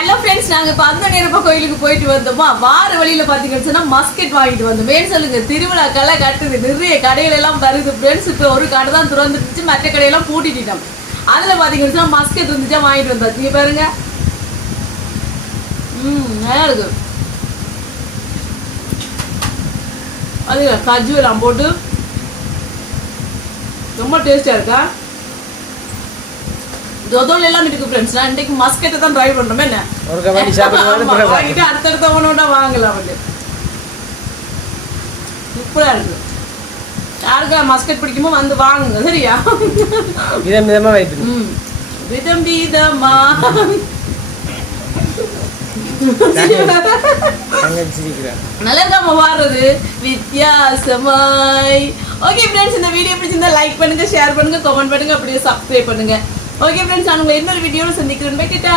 Hello friends, நாங்கள் இப்போ அந்த நேரப்பா கோயிலுக்கு போயிட்டு வந்தோமா. வார வழியில் பார்த்தீங்கன்னு சொன்னால் மஸ்கெட் வாங்கிட்டு வந்தோம். வேணும் சொல்லுங்க, திருவிழாக்கெல்லாம் கட்டுது, நிறைய கடைகள் எல்லாம் வருது ஃப்ரெண்ட்ஸ். இப்போ ஒரு கடை தான் திறந்துருச்சு, மற்ற கடையெல்லாம் பூட்டிட்டோம். அதில் பார்த்தீங்கன்னு சொன்னால் மஸ்கெட் இருந்துச்சா வாங்கிட்டு வந்தாச்சு. இங்கே பாருங்க, நல்லா இருக்கு. அது கஜு எல்லாம் போட்டு ரொம்ப டேஸ்டாக இருக்கா. ஜோதோல் எல்லாம் இருக்கு ஃப்ரெண்ட்ஸ். நான் இன்றைக்கு மஸ்கெட்டை தான் ட்ரை பண்ணுறோமே. என்ன வாங்கிட்டு அடுத்தடுத்த ஒன்றா வாங்கலாம். வந்து சூப்பராக இருக்கு. யாருக்கெல்லாம் மஸ்கெட் பிடிக்குமோ வந்து வாங்குங்க, சரியா? விதம் விதமாக வைத்து விதம் விதமா நல்லா இருக்காம வாடுறது வித்தியாசமாய். ஓகே ஃப்ரெண்ட்ஸ், இந்த வீடியோ பிடிச்சிருந்தா லைக் பண்ணுங்க, ஷேர் பண்ணுங்க, கமெண்ட் பண்ணுங்க, அப்படியே சப்ஸ்கிரைப் பண்ணுங்க. ஓகே ஃப்ரெண்ட்ஸ், நான் உங்களை இன்னொரு வீடியோவில் சந்திக்கிறேன். பை டாடா.